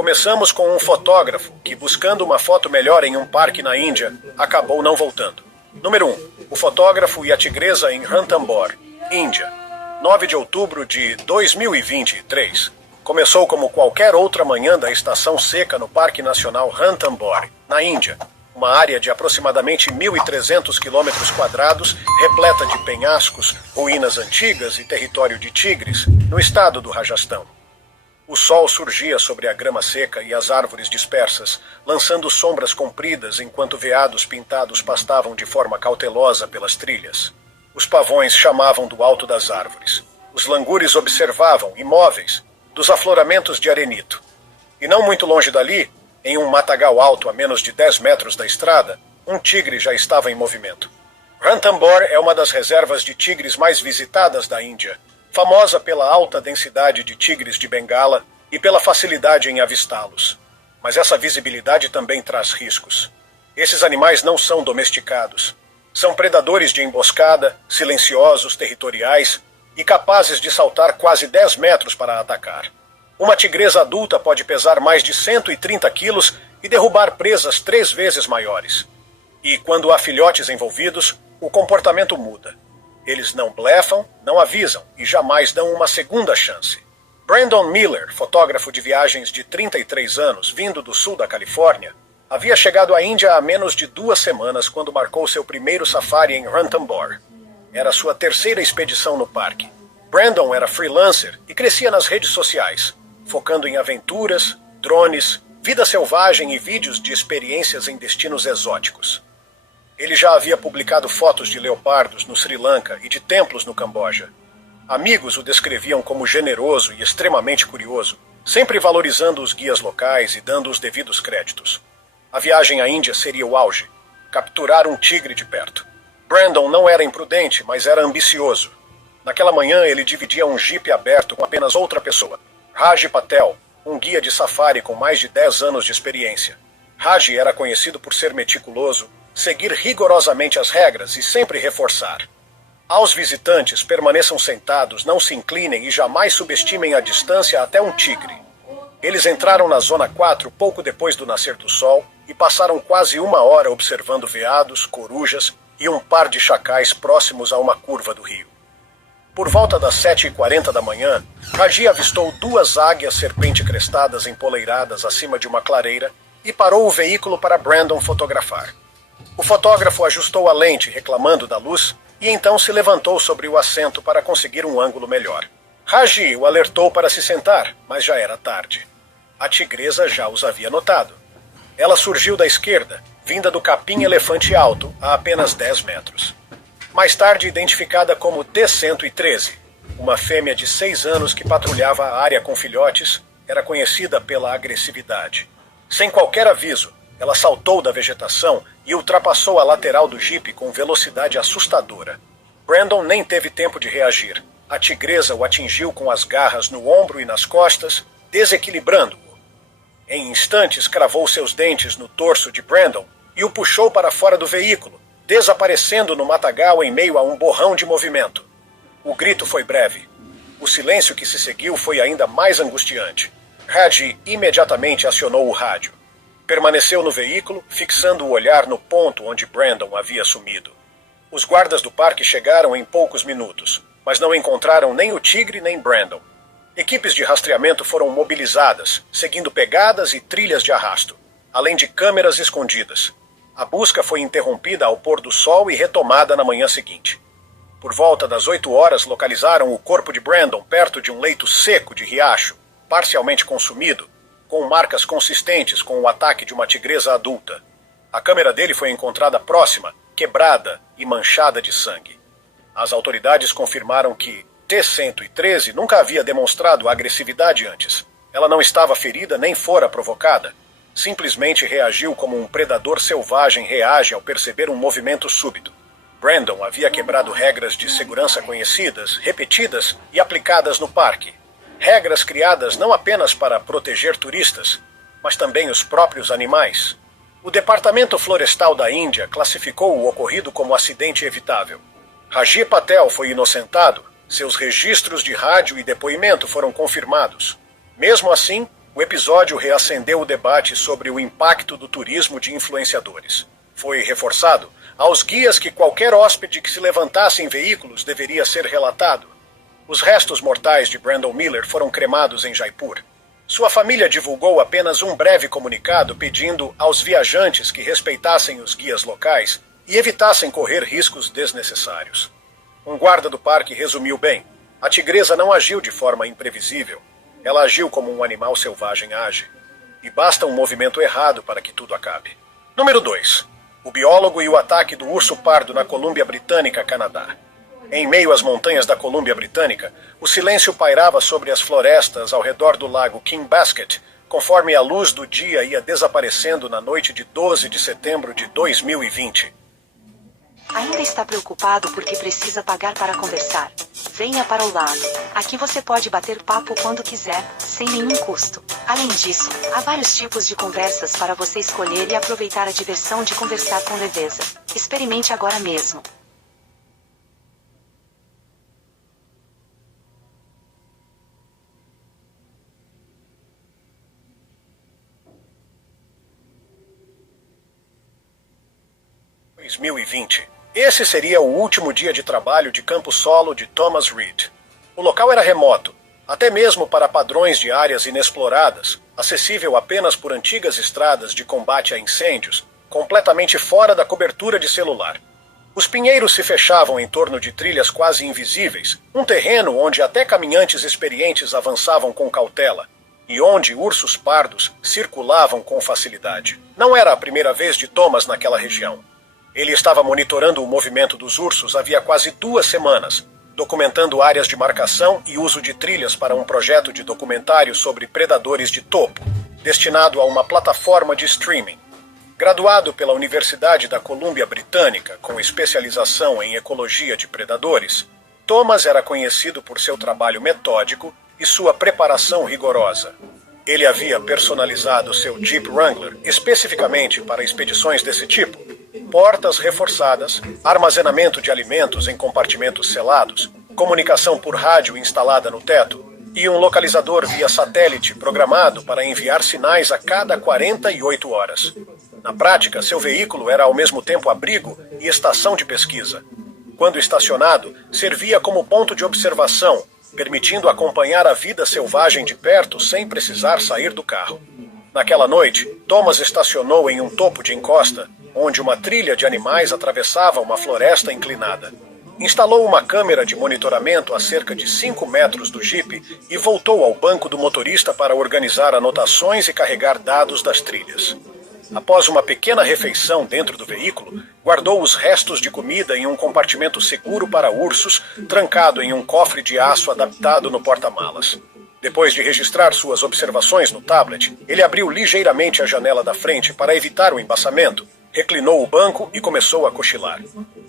Começamos com um fotógrafo que, buscando uma foto melhor em um parque na Índia, acabou não voltando. Número 1. O fotógrafo e a tigresa em Ranthambore, Índia. 9 de outubro de 2023. Começou como qualquer outra manhã da estação seca no Parque Nacional Ranthambore, na Índia. Uma área de aproximadamente 1.300 km², repleta de penhascos, ruínas antigas e território de tigres, no estado do Rajastão. O sol surgia sobre a grama seca e as árvores dispersas, lançando sombras compridas enquanto veados pintados pastavam de forma cautelosa pelas trilhas. Os pavões chamavam do alto das árvores. Os langures observavam, imóveis, dos afloramentos de arenito. E não muito longe dali, em um matagal alto a menos de 10 metros da estrada, um tigre já estava em movimento. Ranthambore é uma das reservas de tigres mais visitadas da Índia, famosa pela alta densidade de tigres de Bengala e pela facilidade em avistá-los. Mas essa visibilidade também traz riscos. Esses animais não são domesticados. São predadores de emboscada, silenciosos, territoriais e capazes de saltar quase 10 metros para atacar. Uma tigresa adulta pode pesar mais de 130 quilos e derrubar presas 3 vezes maiores. E quando há filhotes envolvidos, o comportamento muda. Eles não blefam, não avisam e jamais dão uma segunda chance. Brandon Miller, fotógrafo de viagens de 33 anos, vindo do sul da Califórnia, havia chegado à Índia há menos de 2 semanas quando marcou seu primeiro safari em Ranthambore. Era sua terceira expedição no parque. Brandon era freelancer e crescia nas redes sociais, focando em aventuras, drones, vida selvagem e vídeos de experiências em destinos exóticos. Ele já havia publicado fotos de leopardos no Sri Lanka e de templos no Camboja. Amigos o descreviam como generoso e extremamente curioso, sempre valorizando os guias locais e dando os devidos créditos. A viagem à Índia seria o auge, capturar um tigre de perto. Brandon não era imprudente, mas era ambicioso. Naquela manhã ele dividia um jipe aberto com apenas outra pessoa, Raj Patel, um guia de safari com mais de 10 anos de experiência. Raj era conhecido por ser meticuloso, seguir rigorosamente as regras e sempre reforçar. Aos visitantes, permaneçam sentados, não se inclinem e jamais subestimem a distância até um tigre. Eles entraram na Zona 4 pouco depois do nascer do sol e passaram quase 1 hora observando veados, corujas e um par de chacais próximos a uma curva do rio. Por volta das 7h40 da manhã, Raji avistou 2 águias serpente-crestadas empoleiradas acima de uma clareira e parou o veículo para Brandon fotografar. O fotógrafo ajustou a lente, reclamando da luz, e então se levantou sobre o assento para conseguir um ângulo melhor. Raji o alertou para se sentar, mas já era tarde. A tigresa já os havia notado. Ela surgiu da esquerda, vinda do capim elefante alto, a apenas 10 metros. Mais tarde identificada como T-113, uma fêmea de 6 anos que patrulhava a área com filhotes, era conhecida pela agressividade. Sem qualquer aviso, ela saltou da vegetação e ultrapassou a lateral do jipe com velocidade assustadora. Brandon nem teve tempo de reagir. A tigresa o atingiu com as garras no ombro e nas costas, desequilibrando-o. Em instantes, cravou seus dentes no torso de Brandon e o puxou para fora do veículo, desaparecendo no matagal em meio a um borrão de movimento. O grito foi breve. O silêncio que se seguiu foi ainda mais angustiante. Raji imediatamente acionou o rádio. Permaneceu no veículo, fixando o olhar no ponto onde Brandon havia sumido. Os guardas do parque chegaram em poucos minutos, mas não encontraram nem o tigre nem Brandon. Equipes de rastreamento foram mobilizadas, seguindo pegadas e trilhas de arrasto, além de câmeras escondidas. A busca foi interrompida ao pôr do sol e retomada na manhã seguinte. Por volta das 8 horas, localizaram o corpo de Brandon perto de um leito seco de riacho, parcialmente consumido, com marcas consistentes com o ataque de uma tigresa adulta. A câmera dele foi encontrada próxima, quebrada e manchada de sangue. As autoridades confirmaram que T-113 nunca havia demonstrado agressividade antes. Ela não estava ferida nem fora provocada. Simplesmente reagiu como um predador selvagem reage ao perceber um movimento súbito. Brandon havia quebrado regras de segurança conhecidas, repetidas e aplicadas no parque. Regras criadas não apenas para proteger turistas, mas também os próprios animais. O Departamento Florestal da Índia classificou o ocorrido como acidente evitável. Raji Patel foi inocentado, seus registros de rádio e depoimento foram confirmados. Mesmo assim, O episódio reacendeu o debate sobre o impacto do turismo de influenciadores. Foi reforçado aos guias que qualquer hóspede que se levantasse em veículos deveria ser relatado. Os restos mortais de Brandon Miller foram cremados em Jaipur. Sua família divulgou apenas um breve comunicado pedindo aos viajantes que respeitassem os guias locais e evitassem correr riscos desnecessários. Um guarda do parque resumiu bem: a tigresa não agiu de forma imprevisível. Ela agiu como um animal selvagem age. E basta um movimento errado para que tudo acabe. Número 2. O biólogo e o ataque do urso pardo na Colômbia Britânica, Canadá. Em meio às montanhas da Colômbia Britânica, o silêncio pairava sobre as florestas ao redor do lago King Basket, conforme a luz do dia ia desaparecendo na noite de 12 de setembro de 2020. Ainda está preocupado porque precisa pagar para conversar? Venha para o lago. Aqui você pode bater papo quando quiser, sem nenhum custo. Além disso, há vários tipos de conversas para você escolher e aproveitar a diversão de conversar com leveza. Experimente agora mesmo. Esse seria o último dia de trabalho de campo solo de Thomas Reed. O local era remoto, até mesmo para padrões de áreas inexploradas, acessível apenas por antigas estradas de combate a incêndios, completamente fora da cobertura de celular. Os pinheiros se fechavam em torno de trilhas quase invisíveis, um terreno onde até caminhantes experientes avançavam com cautela, e onde ursos pardos circulavam com facilidade. Não era a primeira vez de Thomas naquela região. Ele estava monitorando o movimento dos ursos havia quase 2 semanas, documentando áreas de marcação e uso de trilhas para um projeto de documentário sobre predadores de topo, destinado a uma plataforma de streaming. Graduado pela Universidade da Colômbia Britânica, com especialização em ecologia de predadores, Thomas era conhecido por seu trabalho metódico e sua preparação rigorosa. Ele havia personalizado seu Jeep Wrangler especificamente para expedições desse tipo. Portas reforçadas, armazenamento de alimentos em compartimentos selados, comunicação por rádio instalada no teto e um localizador via satélite programado para enviar sinais a cada 48 horas. Na prática, seu veículo era ao mesmo tempo abrigo e estação de pesquisa. Quando estacionado, servia como ponto de observação, permitindo acompanhar a vida selvagem de perto sem precisar sair do carro. Naquela noite, Thomas estacionou em um topo de encosta, onde uma trilha de animais atravessava uma floresta inclinada. Instalou uma câmera de monitoramento a cerca de 5 metros do Jeep e voltou ao banco do motorista para organizar anotações e carregar dados das trilhas. Após uma pequena refeição dentro do veículo, guardou os restos de comida em um compartimento seguro para ursos, trancado em um cofre de aço adaptado no porta-malas. Depois de registrar suas observações no tablet, ele abriu ligeiramente a janela da frente para evitar o embaçamento, reclinou o banco e começou a cochilar.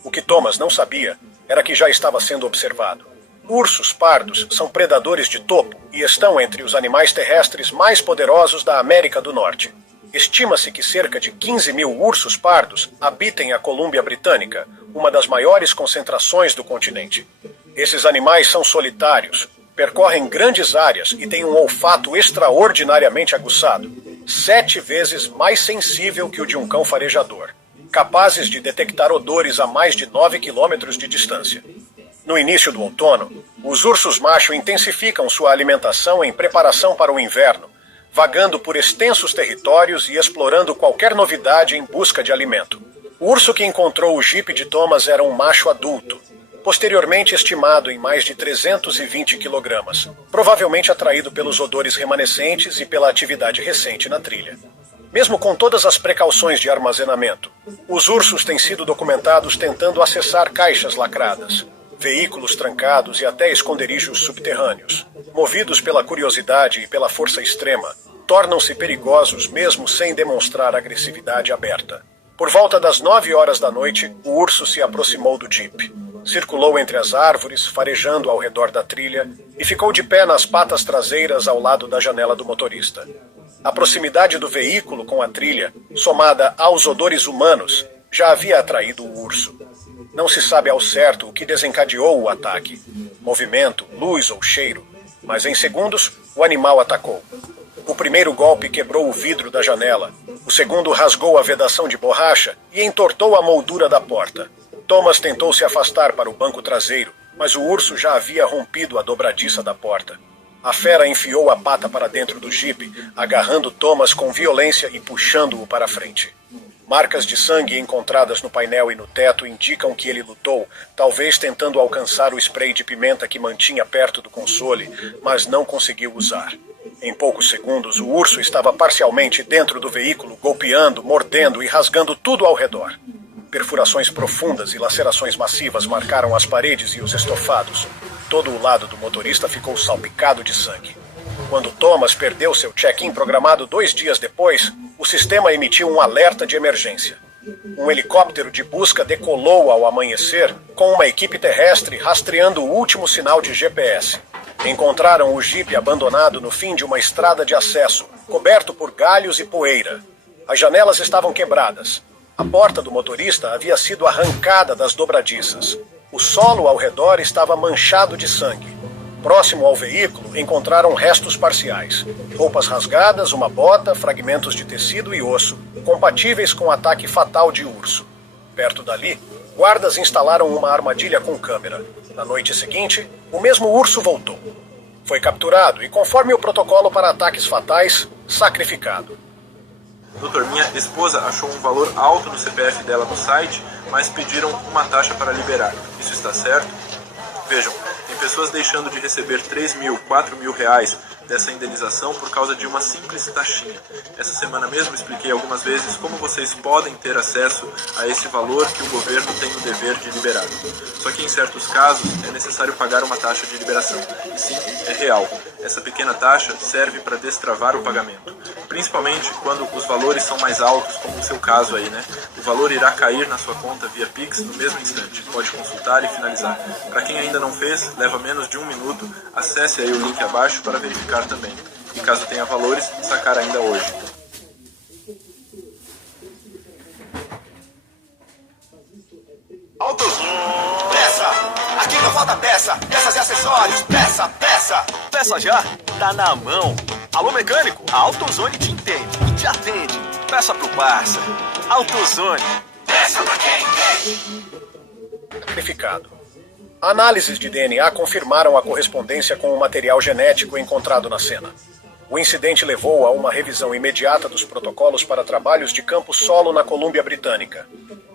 O que Thomas não sabia era que já estava sendo observado. Ursos pardos são predadores de topo e estão entre os animais terrestres mais poderosos da América do Norte. Estima-se que cerca de 15 mil ursos pardos habitem a Colômbia Britânica, uma das maiores concentrações do continente. Esses animais são solitários, percorrem grandes áreas e têm um olfato extraordinariamente aguçado, 7 vezes mais sensível que o de um cão farejador, capazes de detectar odores a mais de 9 quilômetros de distância. No início do outono, os ursos macho intensificam sua alimentação em preparação para o inverno, vagando por extensos territórios e explorando qualquer novidade em busca de alimento. O urso que encontrou o Jeep de Thomas era um macho adulto, posteriormente estimado em mais de 320 quilogramas, provavelmente atraído pelos odores remanescentes e pela atividade recente na trilha. Mesmo com todas as precauções de armazenamento, os ursos têm sido documentados tentando acessar caixas lacradas, veículos trancados e até esconderijos subterrâneos. Movidos pela curiosidade e pela força extrema, tornam-se perigosos mesmo sem demonstrar agressividade aberta. Por volta das 9 horas da noite, o urso se aproximou do Jeep. Circulou entre as árvores, farejando ao redor da trilha, e ficou de pé nas patas traseiras ao lado da janela do motorista. A proximidade do veículo com a trilha, somada aos odores humanos, já havia atraído o urso. Não se sabe ao certo o que desencadeou o ataque, movimento, luz ou cheiro, mas em segundos o animal atacou. O O primeiro golpe quebrou o vidro da janela. O segundo rasgou a vedação de borracha e entortou a moldura da porta. Thomas tentou se afastar para o banco traseiro, mas o urso já havia rompido a dobradiça da porta. A fera enfiou a pata para dentro do jipe, agarrando Thomas com violência e puxando-o para frente. Marcas de sangue encontradas no painel e no teto indicam que ele lutou, talvez tentando alcançar o spray de pimenta que mantinha perto do console, mas não conseguiu usar. Em poucos segundos, o urso estava parcialmente dentro do veículo, golpeando, mordendo e rasgando tudo ao redor. Perfurações profundas e lacerações massivas marcaram as paredes e os estofados. Todo o lado do motorista ficou salpicado de sangue. Quando Thomas perdeu seu check-in programado 2 dias depois, o sistema emitiu um alerta de emergência. Um helicóptero de busca decolou ao amanhecer, com uma equipe terrestre rastreando o último sinal de GPS. Encontraram o jipe abandonado no fim de uma estrada de acesso, coberto por galhos e poeira. As janelas estavam quebradas. A porta do motorista havia sido arrancada das dobradiças. O solo ao redor estava manchado de sangue. Próximo ao veículo, encontraram restos parciais. Roupas rasgadas, uma bota, fragmentos de tecido e osso, compatíveis com o ataque fatal de urso. Perto dali, guardas instalaram uma armadilha com câmera. Na noite seguinte, o mesmo urso voltou. Foi capturado e, conforme o protocolo para ataques fatais, sacrificado. Doutor, minha esposa achou um valor alto no CPF dela no site, mas pediram uma taxa para liberar. Isso está certo? Vejam, tem pessoas deixando de receber 3 mil, 4 mil reais dessa indenização por causa de uma simples taxinha. Essa semana mesmo expliquei algumas vezes como vocês podem ter acesso a esse valor que o governo tem o dever de liberar. Só que em certos casos é necessário pagar uma taxa de liberação. E sim, é real. Essa pequena taxa serve para destravar o pagamento. Principalmente quando os valores são mais altos, como o seu caso aí, né? O valor irá cair na sua conta via Pix no mesmo instante. Pode consultar e finalizar. Para quem ainda não fez, leva menos de 1 minuto. Acesse aí o link abaixo para verificar também. E caso tenha valores, sacar ainda hoje. AutoZone. Peça! Aqui não falta peça! Peças e acessórios! Peça! Peça! Peça já! Tá na mão! Alô, mecânico? A AutoZone te entende e te atende. Peça pro parça. AutoZone. Peça pra quem entende! Sacrificado. Análises de DNA confirmaram a correspondência com o material genético encontrado na cena. O incidente levou a uma revisão imediata dos protocolos para trabalhos de campo solo na Colômbia Britânica.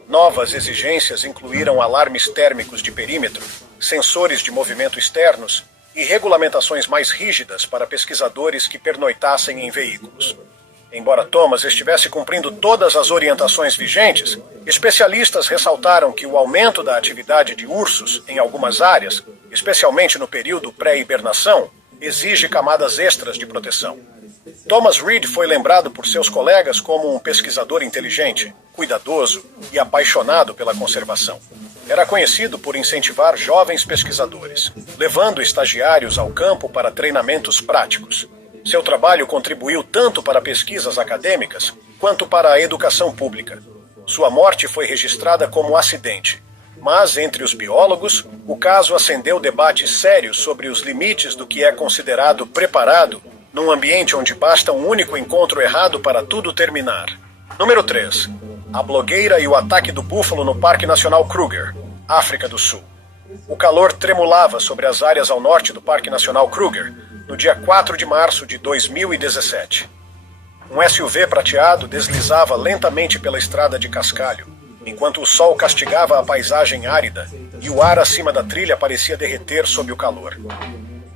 Novas exigências incluíram alarmes térmicos de perímetro, sensores de movimento externos e regulamentações mais rígidas para pesquisadores que pernoitassem em veículos. Embora Thomas estivesse cumprindo todas as orientações vigentes, especialistas ressaltaram que o aumento da atividade de ursos em algumas áreas, especialmente no período pré-hibernação, exige camadas extras de proteção. Thomas Reed foi lembrado por seus colegas como um pesquisador inteligente, cuidadoso e apaixonado pela conservação. Era conhecido por incentivar jovens pesquisadores, levando estagiários ao campo para treinamentos práticos. Seu trabalho contribuiu tanto para pesquisas acadêmicas quanto para a educação pública. Sua morte foi registrada como acidente, mas entre os biólogos, o caso acendeu debates sérios sobre os limites do que é considerado preparado num ambiente onde basta um único encontro errado para tudo terminar. Número 3. A blogueira e o ataque do búfalo no Parque Nacional Kruger, África do Sul. O calor tremulava sobre as áreas ao norte do Parque Nacional Kruger, no dia 4 de março de 2017. Um SUV prateado deslizava lentamente pela estrada de cascalho, enquanto o sol castigava a paisagem árida e o ar acima da trilha parecia derreter sob o calor.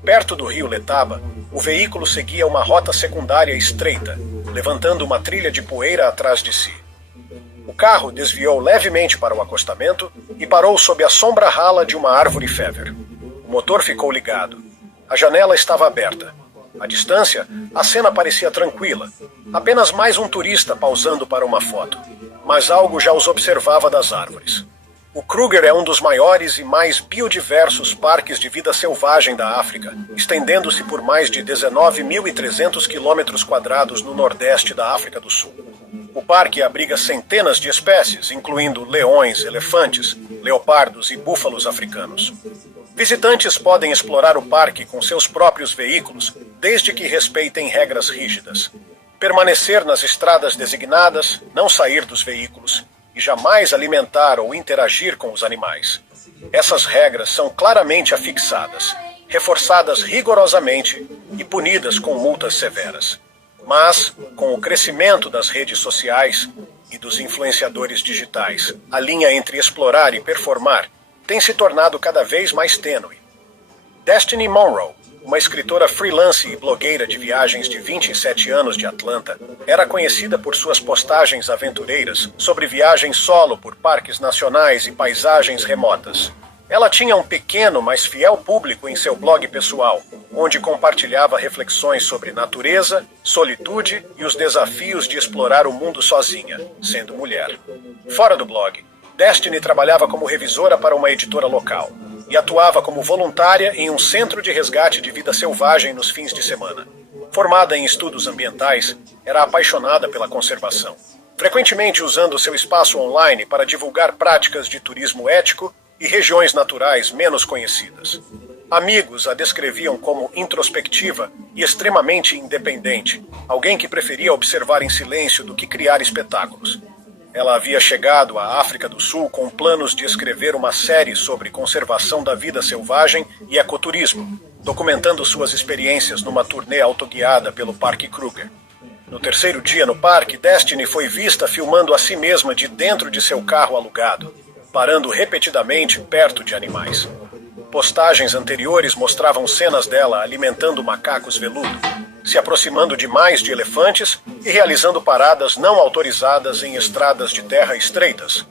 Perto do rio Letaba, o veículo seguia uma rota secundária estreita, levantando uma trilha de poeira atrás de si. O carro desviou levemente para o acostamento e parou sob a sombra rala de uma árvore féver. O motor ficou ligado. A janela estava aberta. À distância, a cena parecia tranquila. Apenas mais um turista pausando para uma foto. Mas algo já os observava das árvores. O Kruger é um dos maiores e mais biodiversos parques de vida selvagem da África, estendendo-se por mais de 19.300 km² no nordeste da África do Sul. O parque abriga centenas de espécies, incluindo leões, elefantes, leopardos e búfalos africanos. Visitantes podem explorar o parque com seus próprios veículos, desde que respeitem regras rígidas. Permanecer nas estradas designadas, não sair dos veículos e jamais alimentar ou interagir com os animais. Essas regras são claramente afixadas, reforçadas rigorosamente e punidas com multas severas. Mas, com o crescimento das redes sociais e dos influenciadores digitais, a linha entre explorar e performar tem se tornado cada vez mais tênue. Destiny Monroe, uma escritora freelance e blogueira de viagens de 27 anos de Atlanta, era conhecida por suas postagens aventureiras sobre viagens solo por parques nacionais e paisagens remotas. Ela tinha um pequeno, mas fiel público em seu blog pessoal, onde compartilhava reflexões sobre natureza, solitude e os desafios de explorar o mundo sozinha, sendo mulher. Fora do blog, Destiny trabalhava como revisora para uma editora local e atuava como voluntária em um centro de resgate de vida selvagem nos fins de semana. Formada em estudos ambientais, era apaixonada pela conservação, frequentemente usando seu espaço online para divulgar práticas de turismo ético e regiões naturais menos conhecidas. Amigos a descreviam como introspectiva e extremamente independente, alguém que preferia observar em silêncio do que criar espetáculos. Ela havia chegado à África do Sul com planos de escrever uma série sobre conservação da vida selvagem e ecoturismo, documentando suas experiências numa turnê autoguiada pelo Parque Kruger. No terceiro dia no parque, Destiny foi vista filmando a si mesma de dentro de seu carro alugado, parando repetidamente perto de animais. Postagens anteriores mostravam cenas dela alimentando macacos veludo, se aproximando demais de elefantes e realizando paradas não autorizadas em estradas de terra estreitas.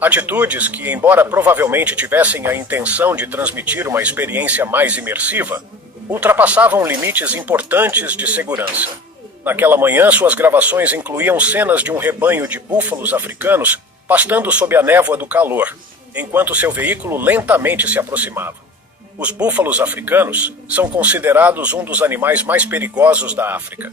Atitudes que, embora provavelmente tivessem a intenção de transmitir uma experiência mais imersiva, ultrapassavam limites importantes de segurança. Naquela manhã, suas gravações incluíam cenas de um rebanho de búfalos africanos pastando sob a névoa do calor, enquanto seu veículo lentamente se aproximava. Os búfalos africanos são considerados um dos animais mais perigosos da África.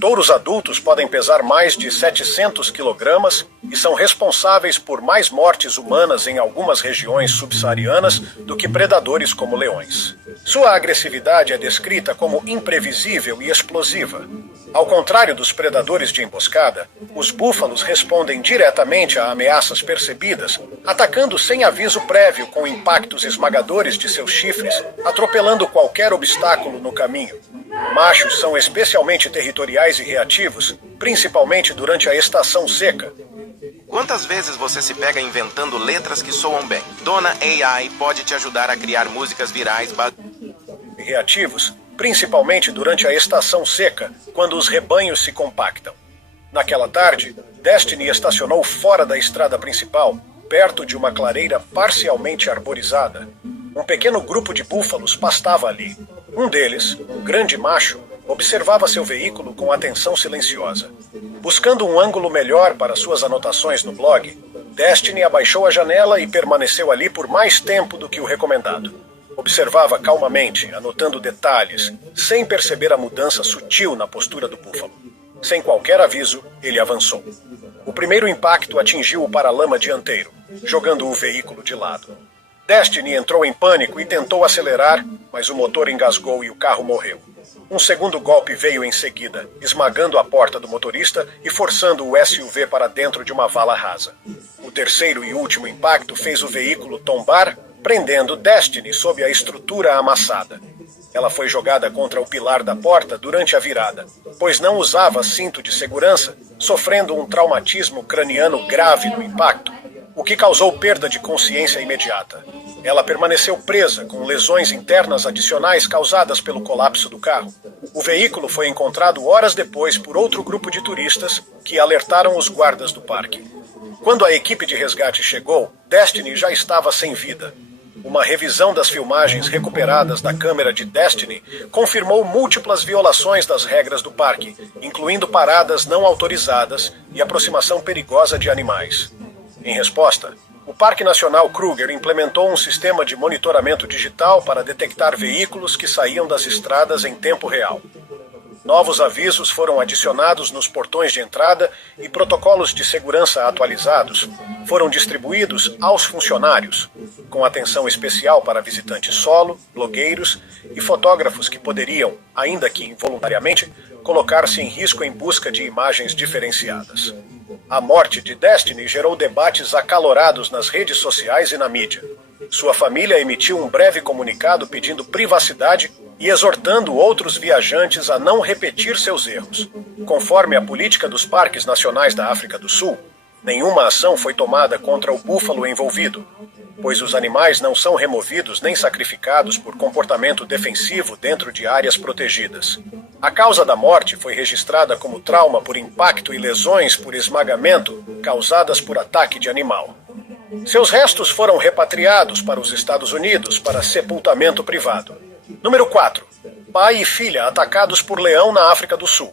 Touros adultos podem pesar mais de 700 quilogramas e são responsáveis por mais mortes humanas em algumas regiões subsaarianas do que predadores como leões. Sua agressividade é descrita como imprevisível e explosiva. Ao contrário dos predadores de emboscada, os búfalos respondem diretamente a ameaças percebidas, atacando sem aviso prévio com impactos esmagadores de seus chifres, atropelando qualquer obstáculo no caminho. Machos são especialmente territoriais e reativos, principalmente durante a estação seca. Quantas vezes você se pega inventando letras que soam bem? Dona AI pode te ajudar a criar músicas virais reativos, principalmente durante a estação seca, quando os rebanhos se compactam. Naquela tarde, Destiny estacionou fora da estrada principal, perto de uma clareira parcialmente arborizada. Um pequeno grupo de búfalos pastava ali. Um deles, um grande macho, observava seu veículo com atenção silenciosa. Buscando um ângulo melhor para suas anotações no blog, Destiny abaixou a janela e permaneceu ali por mais tempo do que o recomendado. Observava calmamente, anotando detalhes, sem perceber a mudança sutil na postura do búfalo. Sem qualquer aviso, ele avançou. O primeiro impacto atingiu o paralama dianteiro, jogando o veículo de lado. Destiny entrou em pânico e tentou acelerar, mas o motor engasgou e o carro morreu. Um segundo golpe veio em seguida, esmagando a porta do motorista e forçando o SUV para dentro de uma vala rasa. O terceiro e último impacto fez o veículo tombar, prendendo Destiny sob a estrutura amassada. Ela foi jogada contra o pilar da porta durante a virada, pois não usava cinto de segurança, sofrendo um traumatismo craniano grave no impacto, o que causou perda de consciência imediata. Ela permaneceu presa, com lesões internas adicionais causadas pelo colapso do carro. O veículo foi encontrado horas depois por outro grupo de turistas que alertaram os guardas do parque. Quando a equipe de resgate chegou, Destiny já estava sem vida. Uma revisão das filmagens recuperadas da câmera de Destiny confirmou múltiplas violações das regras do parque, incluindo paradas não autorizadas e aproximação perigosa de animais. Em resposta, o Parque Nacional Kruger implementou um sistema de monitoramento digital para detectar veículos que saíam das estradas em tempo real. Novos avisos foram adicionados nos portões de entrada e protocolos de segurança atualizados foram distribuídos aos funcionários, com atenção especial para visitantes solo, blogueiros e fotógrafos que poderiam, ainda que involuntariamente, colocar-se em risco em busca de imagens diferenciadas. A morte de Destiny gerou debates acalorados nas redes sociais e na mídia. Sua família emitiu um breve comunicado pedindo privacidade e exortando outros viajantes a não repetir seus erros. Conforme a política dos parques nacionais da África do Sul, nenhuma ação foi tomada contra o búfalo envolvido, pois os animais não são removidos nem sacrificados por comportamento defensivo dentro de áreas protegidas. A causa da morte foi registrada como trauma por impacto e lesões por esmagamento causadas por ataque de animal. Seus restos foram repatriados para os Estados Unidos para sepultamento privado. Número 4. Pai e filha atacados por leão na África do Sul.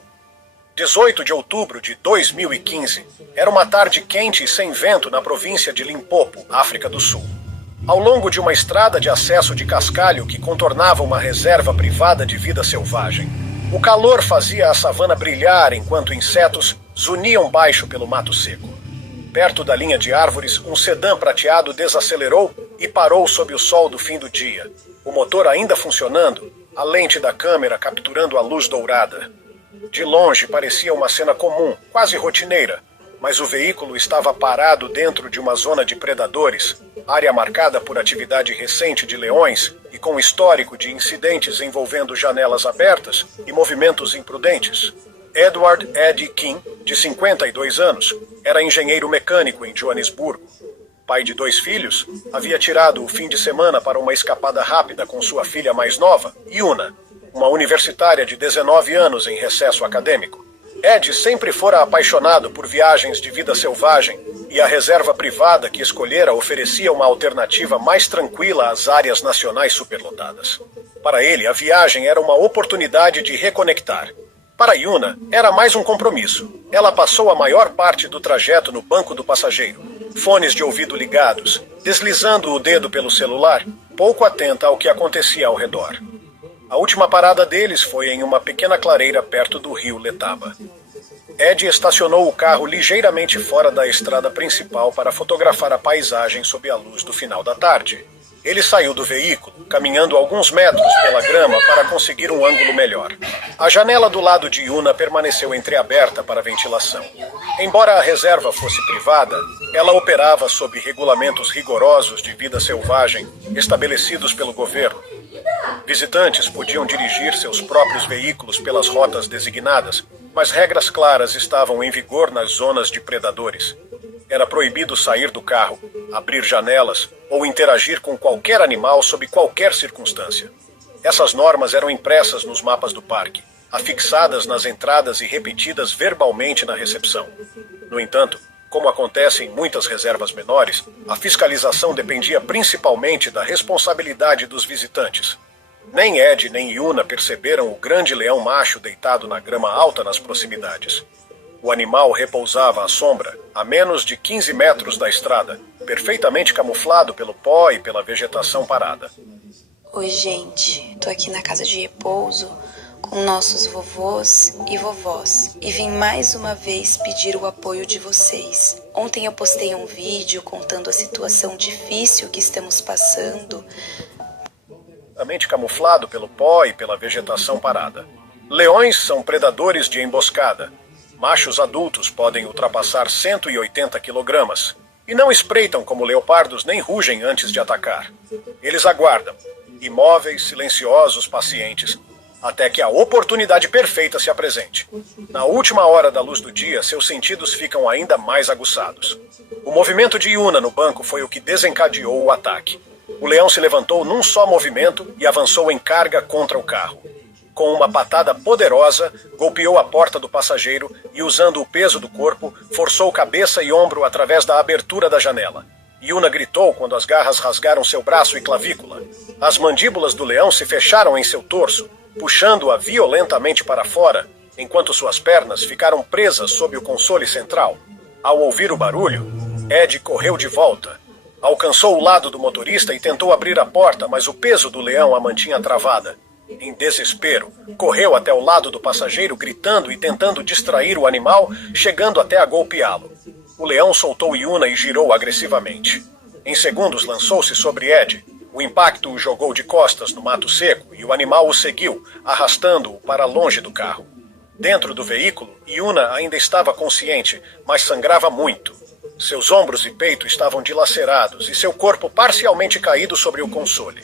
18 de outubro de 2015. Era uma tarde quente e sem vento na província de Limpopo, África do Sul. Ao longo de uma estrada de acesso de cascalho que contornava uma reserva privada de vida selvagem, o calor fazia a savana brilhar enquanto insetos zuniam baixo pelo mato seco. Perto da linha de árvores, um sedã prateado desacelerou e parou sob o sol do fim do dia. O motor ainda funcionando, a lente da câmera capturando a luz dourada. De longe parecia uma cena comum, quase rotineira, mas o veículo estava parado dentro de uma zona de predadores, área marcada por atividade recente de leões e com histórico de incidentes envolvendo janelas abertas e movimentos imprudentes. Edward Eddie King, de 52 anos, era engenheiro mecânico em Joanesburgo. Pai de 2 filhos, havia tirado o fim de semana para uma escapada rápida com sua filha mais nova, Yuna, uma universitária de 19 anos em recesso acadêmico. Ed sempre fora apaixonado por viagens de vida selvagem e a reserva privada que escolhera oferecia uma alternativa mais tranquila às áreas nacionais superlotadas. Para ele, a viagem era uma oportunidade de reconectar. Para Yuna, era mais um compromisso. Ela passou a maior parte do trajeto no banco do passageiro, fones de ouvido ligados, deslizando o dedo pelo celular, pouco atenta ao que acontecia ao redor. A última parada deles foi em uma pequena clareira perto do rio Letaba. Ed estacionou o carro ligeiramente fora da estrada principal para fotografar a paisagem sob a luz do final da tarde. Ele saiu do veículo, caminhando alguns metros pela grama para conseguir um ângulo melhor. A janela do lado de Yuna permaneceu entreaberta para ventilação. Embora a reserva fosse privada, ela operava sob regulamentos rigorosos de vida selvagem estabelecidos pelo governo. Visitantes podiam dirigir seus próprios veículos pelas rotas designadas, mas regras claras estavam em vigor nas zonas de predadores. Era proibido sair do carro, abrir janelas ou interagir com qualquer animal sob qualquer circunstância. Essas normas eram impressas nos mapas do parque, afixadas nas entradas e repetidas verbalmente na recepção. No entanto, como acontece em muitas reservas menores, a fiscalização dependia principalmente da responsabilidade dos visitantes. Nem Ed nem Yuna perceberam o grande leão macho deitado na grama alta nas proximidades. O animal repousava à sombra, a menos de 15 metros da estrada, perfeitamente camuflado pelo pó e pela vegetação parada. Oi, gente. Tô aqui na casa de repouso com nossos vovôs e vovós e vim mais uma vez pedir o apoio de vocês. Ontem eu postei um vídeo contando a situação difícil que estamos passando. Perfeitamente camuflado pelo pó e pela vegetação parada. Leões são predadores de emboscada. Machos adultos podem ultrapassar 180 kg e não espreitam como leopardos nem rugem antes de atacar. Eles aguardam, imóveis, silenciosos, pacientes, até que a oportunidade perfeita se apresente. Na última hora da luz do dia, seus sentidos ficam ainda mais aguçados. O movimento de Yuna no banco foi o que desencadeou o ataque. O leão se levantou num só movimento e avançou em carga contra o carro. Com uma patada poderosa, golpeou a porta do passageiro e, usando o peso do corpo, forçou cabeça e ombro através da abertura da janela. Yuna gritou quando as garras rasgaram seu braço e clavícula. As mandíbulas do leão se fecharam em seu torso, puxando-a violentamente para fora, enquanto suas pernas ficaram presas sob o console central. Ao ouvir o barulho, Ed correu de volta. Alcançou o lado do motorista e tentou abrir a porta, mas o peso do leão a mantinha travada. Em desespero, correu até o lado do passageiro gritando e tentando distrair o animal, chegando até a golpeá-lo. O leão soltou Yuna e girou agressivamente. Em segundos lançou-se sobre Ed. O impacto o jogou de costas no mato seco e o animal o seguiu, arrastando-o para longe do carro. Dentro do veículo, Yuna ainda estava consciente, mas sangrava muito. Seus ombros e peito estavam dilacerados e seu corpo parcialmente caído sobre o console.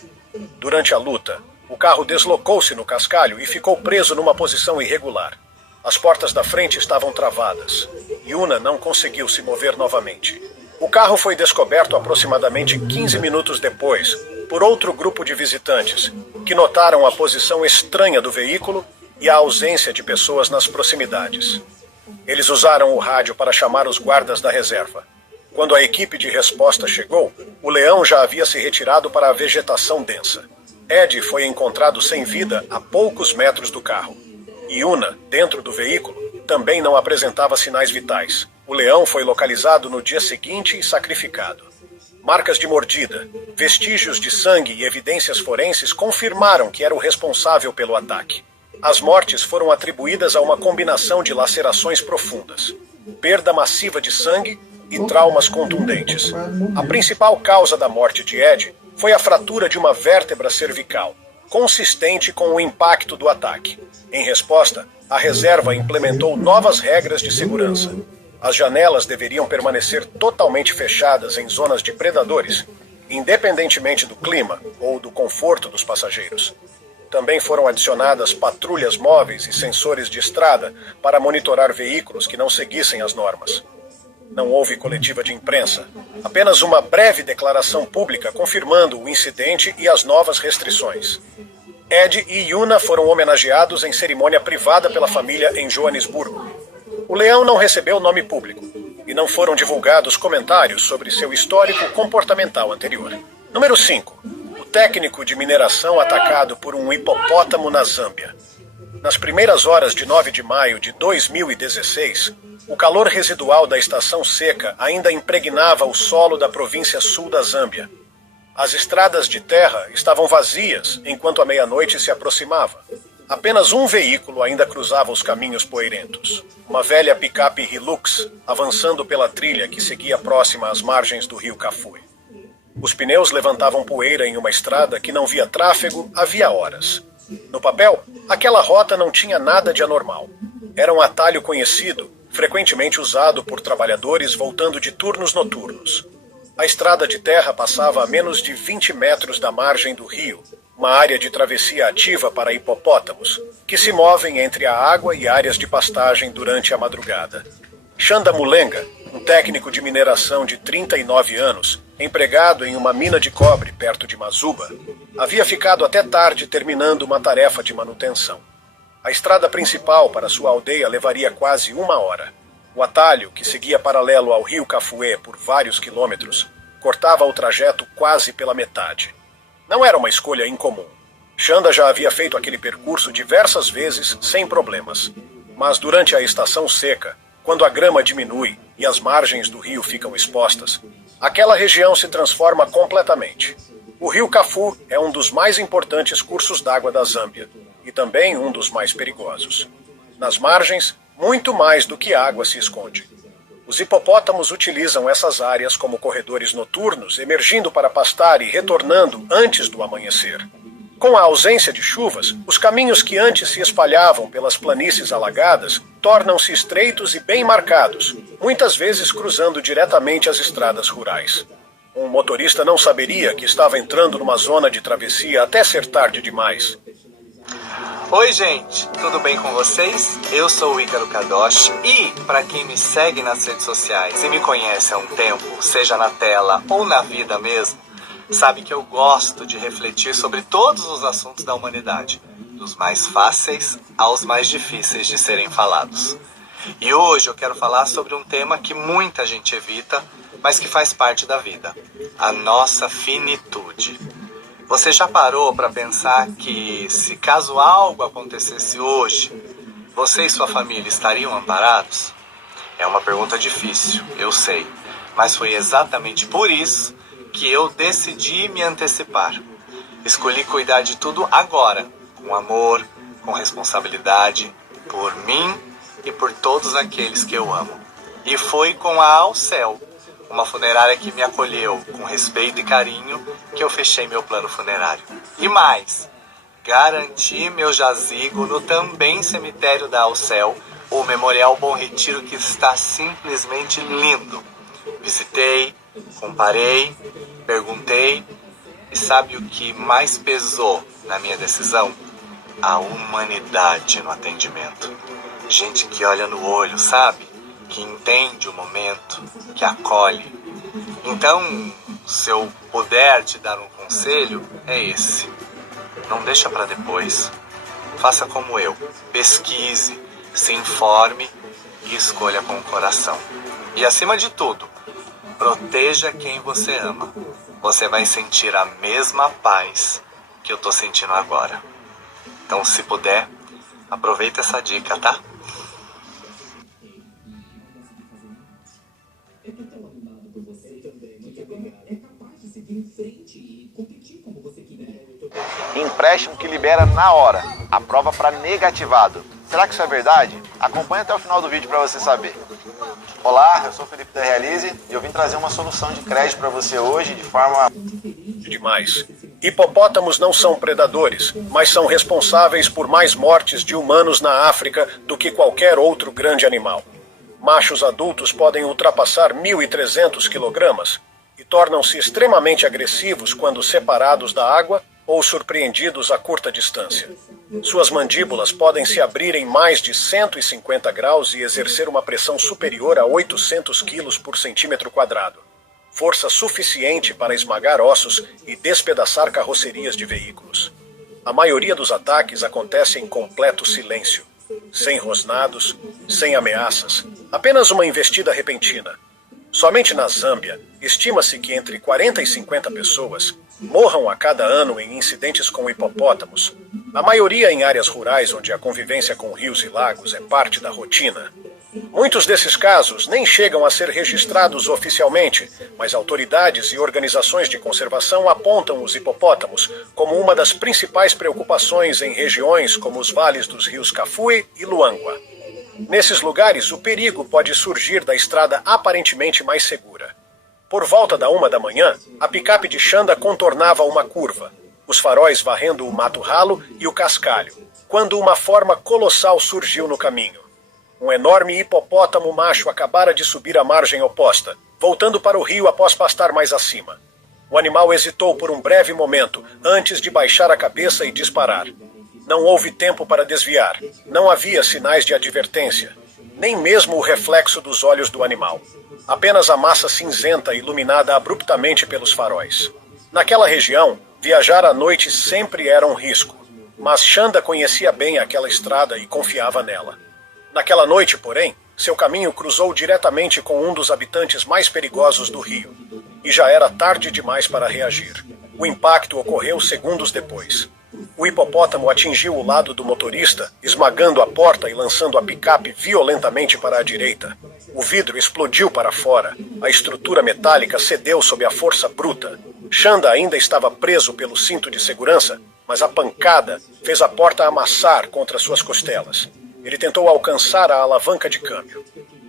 Durante a luta, o carro deslocou-se no cascalho e ficou preso numa posição irregular. As portas da frente estavam travadas. Yuna não conseguiu se mover novamente. O carro foi descoberto aproximadamente 15 minutos depois por outro grupo de visitantes, que notaram a posição estranha do veículo e a ausência de pessoas nas proximidades. Eles usaram o rádio para chamar os guardas da reserva. Quando a equipe de resposta chegou, o leão já havia se retirado para a vegetação densa. Ed foi encontrado sem vida a poucos metros do carro. Yuna, dentro do veículo, também não apresentava sinais vitais. O leão foi localizado no dia seguinte e sacrificado. Marcas de mordida, vestígios de sangue e evidências forenses confirmaram que era o responsável pelo ataque. As mortes foram atribuídas a uma combinação de lacerações profundas, perda massiva de sangue e traumas contundentes. A principal causa da morte de Ed foi a fratura de uma vértebra cervical, consistente com o impacto do ataque. Em resposta, a reserva implementou novas regras de segurança. As janelas deveriam permanecer totalmente fechadas em zonas de predadores, independentemente do clima ou do conforto dos passageiros. Também foram adicionadas patrulhas móveis e sensores de estrada para monitorar veículos que não seguissem as normas. Não houve coletiva de imprensa, apenas uma breve declaração pública confirmando o incidente e as novas restrições. Ed e Yuna foram homenageados em cerimônia privada pela família em Joanesburgo. O leão não recebeu nome público e não foram divulgados comentários sobre seu histórico comportamental anterior. Número 5. O técnico de mineração atacado por um hipopótamo na Zâmbia. Nas primeiras horas de 9 de maio de 2016, o calor residual da estação seca ainda impregnava o solo da província sul da Zâmbia. As estradas de terra estavam vazias enquanto a meia-noite se aproximava. Apenas um veículo ainda cruzava os caminhos poeirentos. Uma velha picape Hilux, avançando pela trilha que seguia próxima às margens do rio Kafue. Os pneus levantavam poeira em uma estrada que não via tráfego havia horas. No papel, aquela rota não tinha nada de anormal. Era um atalho conhecido, frequentemente usado por trabalhadores voltando de turnos noturnos. A estrada de terra passava a menos de 20 metros da margem do rio, uma área de travessia ativa para hipopótamos, que se movem entre a água e áreas de pastagem durante a madrugada. Chanda Mulenga, um técnico de mineração de 39 anos, empregado em uma mina de cobre perto de Mazuba, havia ficado até tarde terminando uma tarefa de manutenção. A estrada principal para sua aldeia levaria quase 1 hora. O atalho, que seguia paralelo ao rio Kafue por vários quilômetros, cortava o trajeto quase pela metade. Não era uma escolha incomum. Chanda já havia feito aquele percurso diversas vezes sem problemas. Mas durante a estação seca, quando a grama diminui e as margens do rio ficam expostas, aquela região se transforma completamente. O rio Kafue é um dos mais importantes cursos d'água da Zâmbia e também um dos mais perigosos. Nas margens, muito mais do que água se esconde. Os hipopótamos utilizam essas áreas como corredores noturnos, emergindo para pastar e retornando antes do amanhecer. Com a ausência de chuvas, os caminhos que antes se espalhavam pelas planícies alagadas tornam-se estreitos e bem marcados, muitas vezes cruzando diretamente as estradas rurais. Um motorista não saberia que estava entrando numa zona de travessia até ser tarde demais. Oi gente, tudo bem com vocês? Eu sou o Ícaro Kadoshi e, para quem me segue nas redes sociais e me conhece há um tempo, seja na tela ou na vida mesmo, sabe que eu gosto de refletir sobre todos os assuntos da humanidade, dos mais fáceis aos mais difíceis de serem falados. E hoje eu quero falar sobre um tema que muita gente evita, mas que faz parte da vida: a nossa finitude. Você já parou para pensar que, se caso algo acontecesse hoje, você e sua família estariam amparados? É uma pergunta difícil, eu sei, mas foi exatamente por isso que eu decidi me antecipar. Escolhi cuidar de tudo agora, com amor, com responsabilidade, por mim e por todos aqueles que eu amo. E foi com a Alcel, uma funerária que me acolheu com respeito e carinho, que eu fechei meu plano funerário. E mais, garanti meu jazigo no também cemitério da Alcel, o Memorial Bom Retiro, que está simplesmente lindo. Visitei, comparei, perguntei, e sabe o que mais pesou na minha decisão? A humanidade no atendimento. Gente que olha no olho, sabe? Que entende o momento, que acolhe. Então, se eu puder te dar um conselho, é esse. Não deixa para depois. Faça como eu. Pesquise, se informe e escolha com o coração. E acima de tudo, proteja quem você ama. Você vai sentir a mesma paz que eu tô sentindo agora. Então, se puder, aproveita essa dica, tá? Empréstimo que libera na hora. A prova para negativado. Será que isso é verdade? Acompanhe até o final do vídeo para você saber. Olá, eu sou o Felipe da Realize e eu vim trazer uma solução de crédito para você hoje de forma... Demais. Hipopótamos não são predadores, mas são responsáveis por mais mortes de humanos na África do que qualquer outro grande animal. Machos adultos podem ultrapassar 1.300 quilogramas e tornam-se extremamente agressivos quando separados da água ou surpreendidos a curta distância. Suas mandíbulas podem se abrir em mais de 150 graus e exercer uma pressão superior a 800 quilos por centímetro quadrado. Força suficiente para esmagar ossos e despedaçar carrocerias de veículos. A maioria dos ataques acontece em completo silêncio, sem rosnados, sem ameaças, apenas uma investida repentina. Somente na Zâmbia, estima-se que entre 40 e 50 pessoas morram a cada ano em incidentes com hipopótamos, a maioria em áreas rurais onde a convivência com rios e lagos é parte da rotina. Muitos desses casos nem chegam a ser registrados oficialmente, mas autoridades e organizações de conservação apontam os hipopótamos como uma das principais preocupações em regiões como os vales dos rios Kafue e Luangwa. Nesses lugares, o perigo pode surgir da estrada aparentemente mais segura. Por volta da 1 da manhã, a picape de Xanda contornava uma curva, os faróis varrendo o mato ralo e o cascalho, quando uma forma colossal surgiu no caminho. Um enorme hipopótamo macho acabara de subir a margem oposta, voltando para o rio após pastar mais acima. O animal hesitou por um breve momento, antes de baixar a cabeça e disparar. Não houve tempo para desviar. Não havia sinais de advertência, nem mesmo o reflexo dos olhos do animal. Apenas a massa cinzenta iluminada abruptamente pelos faróis. Naquela região, viajar à noite sempre era um risco, mas Xanda conhecia bem aquela estrada e confiava nela. Naquela noite, porém, seu caminho cruzou diretamente com um dos habitantes mais perigosos do rio, e já era tarde demais para reagir. O impacto ocorreu segundos depois. O hipopótamo atingiu o lado do motorista, esmagando a porta e lançando a picape violentamente para a direita. O vidro explodiu para fora. A estrutura metálica cedeu sob a força bruta. Xanda ainda estava preso pelo cinto de segurança, mas a pancada fez a porta amassar contra suas costelas. Ele tentou alcançar a alavanca de câmbio,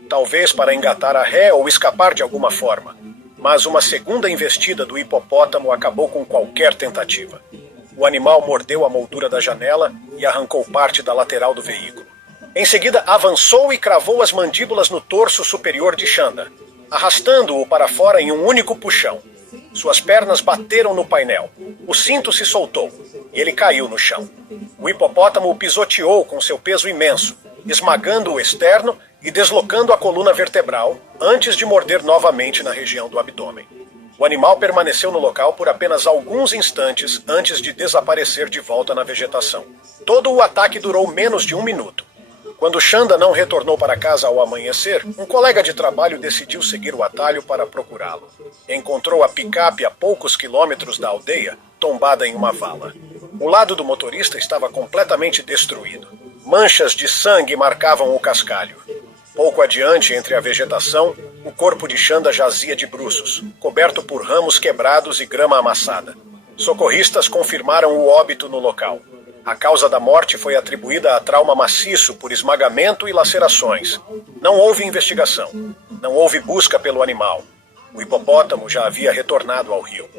talvez para engatar a ré ou escapar de alguma forma. Mas uma segunda investida do hipopótamo acabou com qualquer tentativa. O animal mordeu a moldura da janela e arrancou parte da lateral do veículo. Em seguida, avançou e cravou as mandíbulas no torso superior de Xanda, arrastando-o para fora em um único puxão. Suas pernas bateram no painel. O cinto se soltou e ele caiu no chão. O hipopótamo o pisoteou com seu peso imenso, esmagando o externo e deslocando a coluna vertebral antes de morder novamente na região do abdômen. O animal permaneceu no local por apenas alguns instantes antes de desaparecer de volta na vegetação. Todo o ataque durou menos de 1 minuto. Quando Xanda não retornou para casa ao amanhecer, um colega de trabalho decidiu seguir o atalho para procurá-lo. Encontrou a picape a poucos quilômetros da aldeia, tombada em uma vala. O lado do motorista estava completamente destruído. Manchas de sangue marcavam o cascalho. Pouco adiante, entre a vegetação, o corpo de Xanda jazia de bruços, coberto por ramos quebrados e grama amassada. Socorristas confirmaram o óbito no local. A causa da morte foi atribuída a trauma maciço por esmagamento e lacerações. Não houve investigação. Não houve busca pelo animal. O hipopótamo já havia retornado ao rio.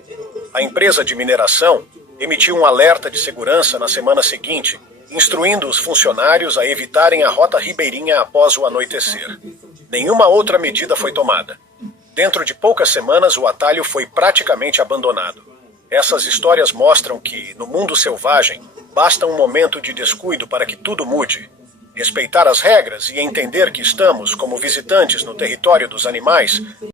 A empresa de mineração emitiu um alerta de segurança na semana seguinte, instruindo os funcionários a evitarem a rota ribeirinha após o anoitecer. Nenhuma outra medida foi tomada. Dentro de poucas semanas, o atalho foi praticamente abandonado. Essas histórias mostram que, no mundo selvagem, basta um momento de descuido para que tudo mude. Respeitar as regras e entender que estamos, como visitantes no território dos animais,